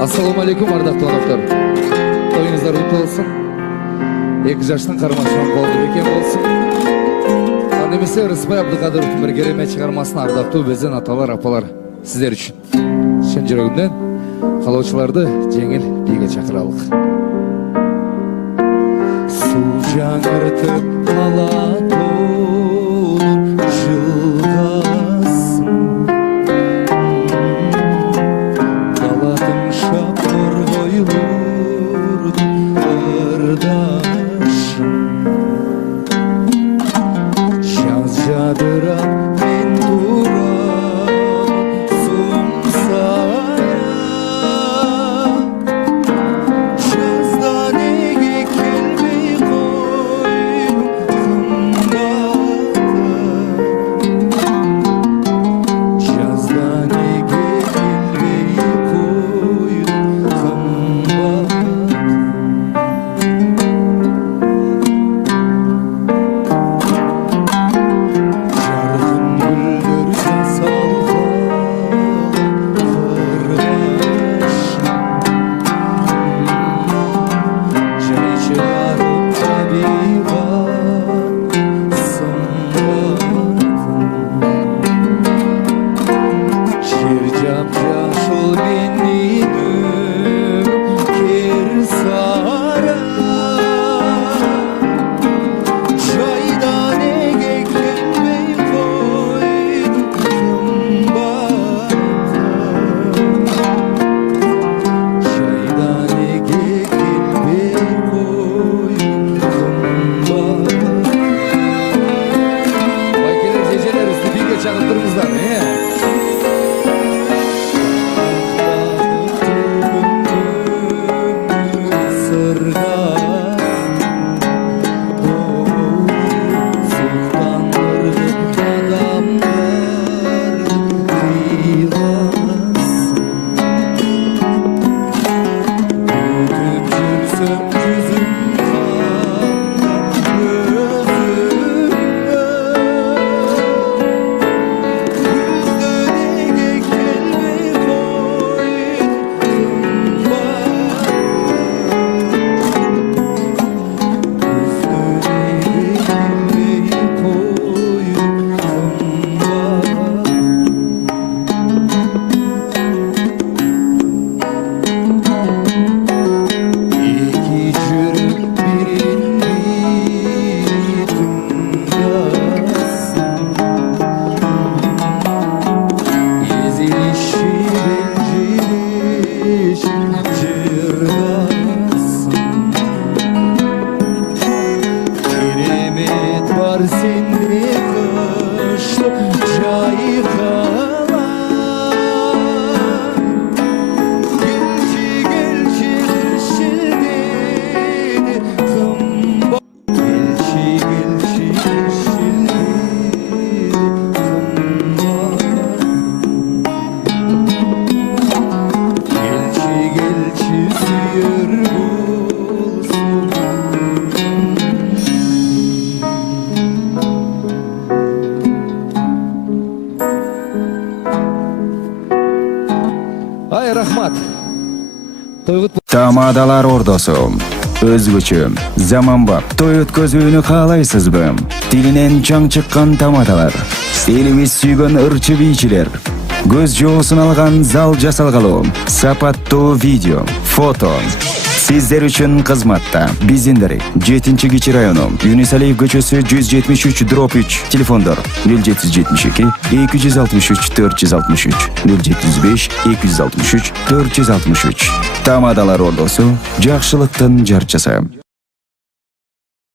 Assalamu alaikum ардактуу коноктор. Тоюңуздар куттуу болсун. 2 жаштын кармашынан болду бекен болсун. Аны эмесе Рыспай Абдыкадыровдун бир керемет чыгармасын ардактуу безден аталар, апалар сиздер үчүн. Чын жүрөгүмдөн каалоочуларды жеңил бийге чакыралык. Суу жаңыртып кала толуп жылгасың. Калатын шапыр койлордун ырдашың. Жаз жадырап мен турам сумсая. Жазда неге келбей койдуң кымбатым. Жазда неге келбей койдуң кымбатым. Жарқын гүлдер жасалған қырбашың. Жай шығарып табиғат сымбатым. Жер жап-жасыл менің кер сара. Жайда неге келбей койдуң кымбатым. Жайда неге келбей койдуң кымбатым. Байкелер, жежелер, студийге чагып туруңуздар, керемет бар сенде кыштап жайқалар. Келші, келші, кішілдеді қымбат. Келші, келші, кішілдеді қымбат. Келші, келші, сүйер болсын. Ай, рахмат. Тойгут Тамадалар ордосу өзгөчө заманбап той өткөзүүнү каалайсызбы? Тилинен чаң чыккан тамадалар, элибиз сүйгөн ырчы бийчилер, көз жоосун алган зал жасалгалуу, сапаттуу видео, фото сиздер үчүн кызматта. Биздин 7-Кичи району, Юнусалиев көчөсү 173/3, телефондор 0772 263 463, 075 263 463. Тамадалар ордосу, жакшылыктын жарчысы.